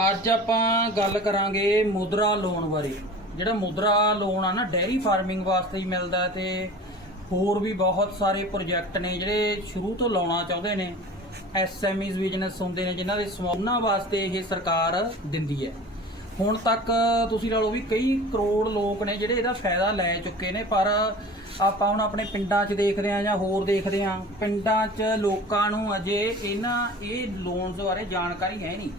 ਅੱਜ ਆਪਾਂ ਗੱਲ ਕਰਾਂਗੇ ਮੁਦਰਾ ਲੋਨ ਬਾਰੇ। ਜਿਹੜਾ ਮੁਦਰਾ ਲੋਨ ਆ ਨਾ, ਡੈਰੀ ਫਾਰਮਿੰਗ ਵਾਸਤੇ ਹੀ ਮਿਲਦਾ ਹੈ ਤੇ ਹੋਰ ਵੀ ਬਹੁਤ ਸਾਰੇ ਪ੍ਰੋਜੈਕਟ ਨੇ ਜਿਹੜੇ ਸ਼ੁਰੂ ਤੋਂ ਲਾਉਣਾ ਚਾਹੁੰਦੇ ਨੇ। ਐਸਐਮਈਜ਼ ਬਿਜ਼ਨਸ ਹੁੰਦੇ ਨੇ, ਜਿਨ੍ਹਾਂ ਦੇ ਸਮਾਉਣਾ ਵਾਸਤੇ ਇਹ ਸਰਕਾਰ ਦਿੰਦੀ ਹੈ। ਹੁਣ ਤੱਕ ਤੁਸੀਂ ਲਾ ਲਓ ਵੀ ਕਈ ਕਰੋੜ ਲੋਕ ਨੇ ਜਿਹੜੇ ਇਹਦਾ ਫਾਇਦਾ ਲੈ ਚੁੱਕੇ ਨੇ, ਪਰ ਆਪਾਂ ਹੁਣ ਆਪਣੇ ਪਿੰਡਾਂ 'ਚ ਦੇਖਦੇ ਆ ਜਾਂ ਹੋਰ ਦੇਖਦੇ ਆ ਪਿੰਡਾਂ 'ਚ ਲੋਕਾਂ ਨੂੰ ਅਜੇ ਇਹਨਾਂ, ਇਹ ਲੋਨਸ ਬਾਰੇ ਜਾਣਕਾਰੀ ਹੈ ਨਹੀਂ।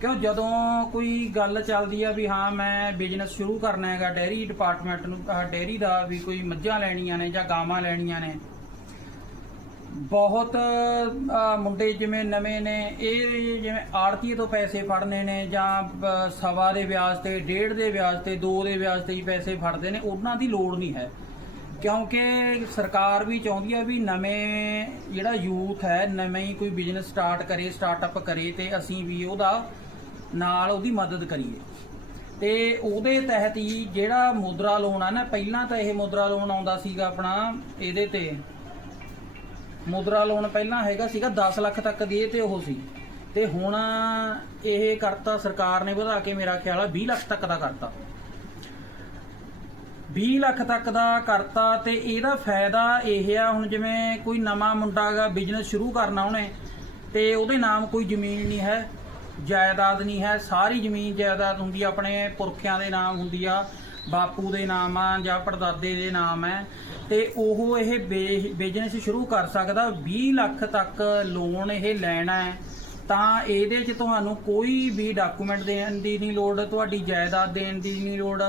ਕਿਉਂ ਜਦੋਂ ਕੋਈ ਗੱਲ ਚੱਲਦੀ ਆ ਵੀ ਹਾਂ, ਮੈਂ ਬਿਜ਼ਨਸ ਸ਼ੁਰੂ ਕਰਨਾ ਹੈਗਾ ਡੇਅਰੀ ਡਿਪਾਰਟਮੈਂਟ ਨੂੰ ਡੇਅਰੀ ਦਾ ਵੀ ਕੋਈ ਮੱਝਾਂ ਲੈਣੀਆਂ ਨੇ ਜਾਂ ਗਾਵਾਂ ਲੈਣੀਆਂ ਨੇ। ਬਹੁਤ ਮੁੰਡੇ ਜਿਵੇਂ ਨਵੇਂ ਨੇ, ਇਹ ਜਿਵੇਂ ਆੜਤੀ ਤੋਂ ਪੈਸੇ ਫੜਨੇ ਨੇ ਜਾਂ ਸਵਾ ਦੇ ਵਿਆਜ ਤੇ, ਡੇਢ ਦੇ ਵਿਆਜ ਤੇ, ਦੋ ਦੇ ਵਿਆਜ ਤੇ ਹੀ ਪੈਸੇ ਫੜਦੇ ਨੇ, ਉਹਨਾਂ ਦੀ ਲੋੜ ਨਹੀਂ ਹੈ। ਕਿਉਂਕਿ ਸਰਕਾਰ ਵੀ ਚਾਹੁੰਦੀ ਹੈ ਵੀ ਨਵੇਂ ਜਿਹੜਾ ਯੂਥ ਹੈ, ਨਵੇਂ ਹੀ ਕੋਈ ਬਿਜ਼ਨਸ ਸਟਾਰਟ ਕਰੇ ਸਟਾਰਟਅਪ ਕਰੇ ਤੇ ਅਸੀਂ ਵੀ ਉਹਦਾ ਨਾਲ ਉਹਦੀ ਮਦਦ ਕਰੀਏ। ਤੇ ਉਹਦੇ ਤਹਿਤ ਹੀ ਜਿਹੜਾ ਮੁਦਰਾ ਲੋਨ ਆ ਨਾ, ਪਹਿਲਾਂ ਤਾਂ ਇਹ ਮੁਦਰਾ ਲੋਨ ਆਉਂਦਾ ਸੀਗਾ ਆਪਣਾ ਇਹਦੇ ਤੇ। ਮੁਦਰਾ ਲੋਨ ਪਹਿਲਾਂ ਹੈਗਾ ਸੀਗਾ 10 ਲੱਖ ਤੱਕ ਦੀ, ਇਹ ਤੇ ਉਹ ਸੀ। ਤੇ ਹੁਣ ਇਹ ਕਰਤਾ ਸਰਕਾਰ ਨੇ ਵਧਾ ਕੇ ਮੇਰਾ ਖਿਆਲ ਆ 20 ਲੱਖ ਤੱਕ ਦਾ ਕਰਤਾ। 20 ਲੱਖ ਤੱਕ ਦਾ ਕਰਤਾ ਤੇ ਇਹਦਾ ਫਾਇਦਾ ਇਹ ਆ, ਹੁਣ ਜਿਵੇਂ ਕੋਈ ਨਵਾਂ ਮੁੰਡਾ ਹੈਗਾ ਬਿਜ਼ਨਸ ਸ਼ੁਰੂ ਕਰਨਾ ਉਹਨੇ, ਤੇ ਉਹਦੇ ਨਾਮ ਕੋਈ ਜ਼ਮੀਨ ਨਹੀਂ ਹੈ। ਜਾਇਦਾਦ ਨਹੀਂ ਹੈ। ਸਾਰੀ ਜ਼ਮੀਨ ਜਾਇਦਾਦ ਹੁੰਦੀ ਆ, ਆਪਣੇ ਪੁਰਖਿਆਂ ਦੇ ਨਾਮ ਹੁੰਦੀ ਆ, ਬਾਪੂ ਦੇ ਨਾਮ ਆ ਜਾਂ ਪੜਦਾਦੇ ਦੇ ਨਾਮ ਹੈ। ਤੇ ਉਹ ਇਹ ਬਿਜ਼ਨਸ ਸ਼ੁਰੂ ਕਰ ਸਕਦਾ। 20 ਲੱਖ ਤੱਕ ਲੋਨ ਇਹ ਲੈਣਾ ਹੈ। ਤਾਂ ਇਹਦੇ 'ਚ ਤੁਹਾਨੂੰ ਕੋਈ ਵੀ ਡਾਕੂਮੈਂਟ ਦੇਣ ਦੀ ਨਹੀਂ ਲੋੜ, ਤੁਹਾਡੀ ਜਾਇਦਾਦ ਦੇਣ ਦੀ ਨਹੀਂ ਲੋੜ,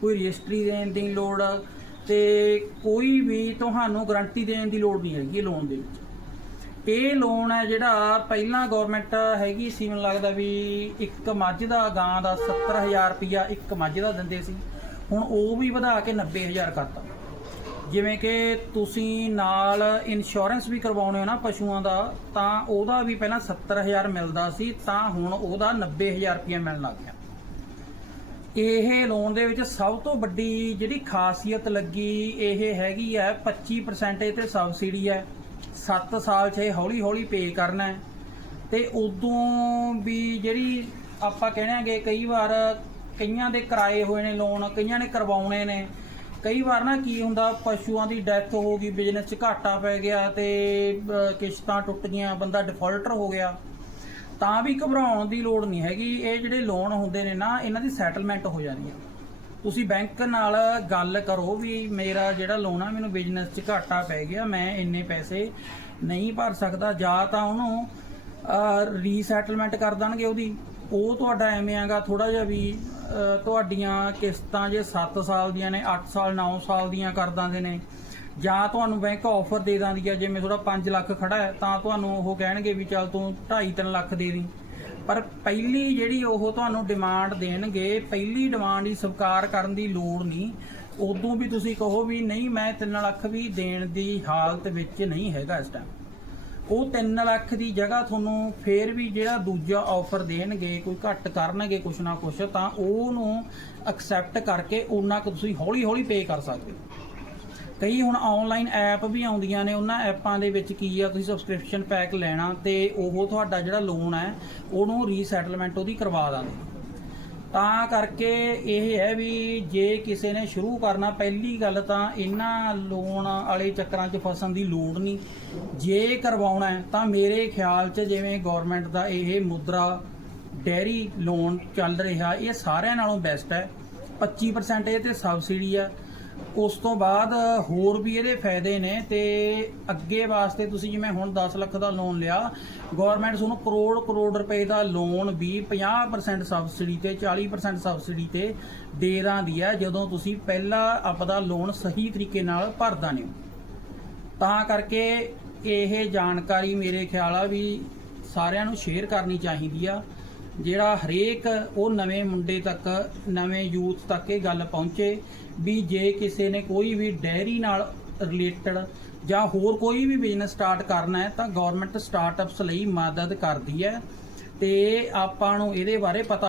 ਕੋਈ ਰਜਿਸਟਰੀ ਦੇਣ ਦੀ ਨਹੀਂ ਲੋੜ ਤੇ ਕੋਈ ਵੀ ਤੁਹਾਨੂੰ ਗਾਰੰਟੀ ਦੇਣ ਦੀ ਲੋੜ ਨਹੀਂ ਹੈਗੀ ਲੋਨ ਦੇ ਵਿੱਚ। ਇਹ ਲੋਨ ਹੈ ਜਿਹੜਾ ਪਹਿਲਾਂ ਗਵਰਨਮੈਂਟ ਹੈਗੀ ਸੀ, ਮੈਨੂੰ ਲੱਗਦਾ ਵੀ ਇੱਕ ਮੱਝ ਦਾ ਗਾਂ ਦਾ 70000 ਰੁਪਇਆ ਇੱਕ ਮੱਝ ਦਾ ਦਿੰਦੇ ਸੀ। ਹੁਣ ਉਹ ਵੀ ਵਧਾ ਕੇ 90000 ਕਰਤਾ। ਜਿਵੇਂ ਕਿ ਤੁਸੀਂ ਨਾਲ ਇੰਸ਼ੋਰੈਂਸ ਵੀ ਕਰਵਾਉਣੇ ਹੋ ਨਾ ਪਸ਼ੂਆਂ ਦਾ, ਤਾਂ ਉਹਦਾ ਵੀ ਪਹਿਲਾਂ 70000 ਮਿਲਦਾ ਸੀ, ਤਾਂ ਹੁਣ ਉਹਦਾ 90000 ਰੁਪਇਆ ਮਿਲਣ ਲੱਗ ਗਿਆ। ਇਹ ਲੋਨ ਦੇ ਵਿੱਚ ਸਭ ਤੋਂ ਵੱਡੀ ਜਿਹੜੀ ਖਾਸੀਅਤ ਲੱਗੀ, ਇਹ ਹੈਗੀ ਹੈ 25% ਇਹ ਤੇ ਸਬਸਿਡੀ ਹੈ। 7 ਸਾਲ 'ਚ ਹੌਲੀ ਹੌਲੀ ਪੇ ਕਰਨਾ ਹੈ। ਤੇ ਉਦੋਂ ਵੀ ਜਿਹੜੀ ਆਪਾਂ ਕਹਿਣਾਂਗੇ ਕਈ ਵਾਰ ਕਈਆਂ ਦੇ ਕਿਰਾਏ ਹੋਏ ਨੇ ਲੋਨ ਕਈਆਂ ਨੇ ਕਰਵਾਉਣੇ ਨੇ। ਕਈ ਵਾਰ ਨਾ ਕੀ ਹੁੰਦਾ, ਪਸ਼ੂਆਂ ਦੀ ਡੈਥ ਹੋ ਗਈ ਬਿਜ਼ਨਸ 'ਚ ਘਾਟਾ ਪੈ ਗਿਆ ਤੇ ਕਿਸ਼ਤਾਂ ਟੁੱਟ ਗਈਆਂ, ਬੰਦਾ ਡਿਫਾਲਟਰ ਹੋ ਗਿਆ। ਤਾਂ ਵੀ ਘਬਰਾਉਣ ਦੀ ਲੋੜ ਨਹੀਂ ਹੈਗੀ। ਇਹ ਜਿਹੜੇ ਲੋਨ ਹੁੰਦੇ ਨੇ ਨਾ, ਇਹਨਾਂ ਦੀ ਸੈਟਲਮੈਂਟ ਹੋ ਜਾਂਦੀ ਹੈ। ਤੁਸੀਂ ਬੈਂਕ ਨਾਲ ਗੱਲ ਕਰੋ ਵੀ ਮੇਰਾ ਜਿਹੜਾ ਲੋਨ ਆ, ਮੈਨੂੰ ਬਿਜ਼ਨਸ 'ਚ ਘਾਟਾ ਪੈ ਗਿਆ, ਮੈਂ ਇੰਨੇ ਪੈਸੇ ਨਹੀਂ ਭਰ ਸਕਦਾ, ਜਾਂ ਤਾਂ ਉਹਨੂੰ ਰੀਸੈਟਲਮੈਂਟ ਕਰ ਦੇਣਗੇ ਉਹਦੀ। ਉਹ ਤੁਹਾਡਾ ਐਵੇਂ ਆਗਾ ਥੋੜਾ ਜਿਹਾ ਵੀ ਤੁਹਾਡੀਆਂ ਕਿਸ਼ਤਾਂ ਜੇ 7 ਸਾਲ ਦੀਆਂ ਨੇ 8 ਸਾਲ 9 ਸਾਲ ਦੀਆਂ ਕਰ ਦਿੰਦੇ ਨੇ। ਜਾਂ ਤੁਹਾਨੂੰ ਬੈਂਕ ਆਫਰ ਦੇ ਦਿੰਦੀ ਆ ਜਿਵੇਂ ਤੁਹਾਡਾ 5 ਲੱਖ ਖੜਾ ਹੈ, ਤਾਂ ਤੁਹਾਨੂੰ ਉਹ ਕਹਿਣਗੇ ਵੀ ਚੱਲ ਤੂੰ 2.5 ਲੱਖ ਦੇ ਦੀ। ਪਰ ਪਹਿਲੀ ਜਿਹੜੀ ਉਹ ਤੁਹਾਨੂੰ ਡਿਮਾਂਡ ਦੇਣਗੇ, ਪਹਿਲੀ ਡਿਮਾਂਡ ਹੀ ਸਵੀਕਾਰ ਕਰਨ ਦੀ ਲੋੜ ਨਹੀਂ। ਉਦੋਂ ਵੀ ਤੁਸੀਂ ਕਹੋ ਵੀ ਨਹੀਂ, ਮੈਂ 3 ਲੱਖ ਵੀ ਦੇਣ ਦੀ ਹਾਲਤ ਵਿੱਚ ਨਹੀਂ ਹੈਗਾ ਇਸ ਟਾਈਮ ਉਹ 3 ਲੱਖ ਦੀ ਜਗ੍ਹਾ ਤੁਹਾਨੂੰ ਫੇਰ ਵੀ ਜਿਹੜਾ ਦੂਜਾ ਆਫਰ ਦੇਣਗੇ, ਕੋਈ ਘੱਟ ਕਰਨਗੇ ਕੁਛ ਨਾ ਕੁਛ, ਤਾਂ ਉਹਨੂੰ ਐਕਸੈਪਟ ਕਰਕੇ ਉਹਨਾਂ ਕੁ ਤੁਸੀਂ ਹੌਲੀ ਹੌਲੀ ਪੇ ਕਰ ਸਕਦੇ ਹੋ। ਕਈ ਹੁਣ ਆਨਲਾਈਨ ਐਪ ਵੀ ਆਉਂਦੀਆਂ ਨੇ, ਉਹਨਾਂ ਐਪਾਂ ਦੇ ਵਿੱਚ ਕੀ ਆ, ਤੁਸੀਂ ਸਬਸਕ੍ਰਿਪਸ਼ਨ ਪੈਕ ਲੈਣਾ ਤੇ ਉਹ ਤੁਹਾਡਾ ਜਿਹੜਾ ਲੋਨ ਹੈ, ਉਹਨੂੰ ਰੀਸੈਟਲਮੈਂਟ ਉਹਦੀ ਕਰਵਾ ਦਾਂਗੇ। ਤਾਂ ਕਰਕੇ ਇਹ ਹੈ ਵੀ ਜੇ ਕਿਸੇ ਨੇ ਸ਼ੁਰੂ ਕਰਨਾ, ਪਹਿਲੀ ਗੱਲ ਤਾਂ ਇਹਨਾਂ ਲੋਨ ਵਾਲੇ ਚੱਕਰਾਂ 'ਚ ਫਸਣ ਦੀ ਲੋੜ ਨਹੀਂ। ਜੇ ਕਰਵਾਉਣਾ ਤਾਂ ਮੇਰੇ ਖਿਆਲ 'ਚ ਜਿਵੇਂ ਗਵਰਨਮੈਂਟ ਦਾ ਇਹ ਮੁਦਰਾ ਡੈਰੀ ਲੋਨ ਚੱਲ ਰਿਹਾ, ਇਹ ਸਾਰਿਆਂ ਨਾਲੋਂ ਬੈਸਟ ਹੈ। 25% ਇਹ ਤੇ ਸਬਸਿਡੀ ਆ। ਉਸ ਤੋਂ ਬਾਅਦ ਹੋਰ ਵੀ ਇਹਦੇ ਫਾਇਦੇ ਨੇ ਤੇ ਅੱਗੇ ਵਾਸਤੇ ਤੁਸੀਂ ਜਿਵੇਂ ਹੁਣ 10 ਲੱਖ ਦਾ ਲੋਨ ਲਿਆ ਗਵਰਨਮੈਂਟ ਤੁਹਾਨੂੰ ਕਰੋੜ ਕਰੋੜ ਰੁਪਏ ਦਾ ਲੋਨ ਵੀ 50% ਸਬਸਿਡੀ ਤੇ 40% ਸਬਸਿਡੀ ਤੇ ਦੇ ਦਿੰਦੀ ਹੈ, ਜਦੋਂ ਤੁਸੀਂ ਪਹਿਲਾ ਆਪਦਾ ਲੋਨ ਸਹੀ ਤਰੀਕੇ ਨਾਲ ਭਰਦਾ ਨਹੀਂ ਤਾਂ ਕਰਕੇ ਇਹ ਜਾਣਕਾਰੀ ਮੇਰੇ ਖਿਆਲ ਆ ਵੀ ਸਾਰਿਆਂ ਨੂੰ ਸ਼ੇਅਰ ਕਰਨੀ ਚਾਹੀਦੀ ਆ। ਜਿਹੜਾ ਹਰੇਕ ਉਹ ਨਵੇਂ ਮੁੰਡੇ ਤੱਕ, ਨਵੇਂ ਯੂਥ ਤੱਕ ਇਹ ਗੱਲ ਪਹੁੰਚੇ ਵੀ ਜੇ ਕਿਸੇ ਨੇ ਕੋਈ ਵੀ ਡੈਰੀ ਨਾਲ ਰਿਲੇਟਡ ਜਾਂ ਹੋਰ ਕੋਈ ਵੀ ਬਿਜ਼ਨਸ ਸਟਾਰਟ ਕਰਨਾ ਹੈ, ਤਾਂ ਗਵਰਨਮੈਂਟ ਸਟਾਰਟਅਪਸ ਲਈ ਮਦਦ ਕਰਦੀ ਹੈ ਤੇ ਆਪਾਂ ਨੂੰ ਇਹਦੇ ਬਾਰੇ ਪਤਾ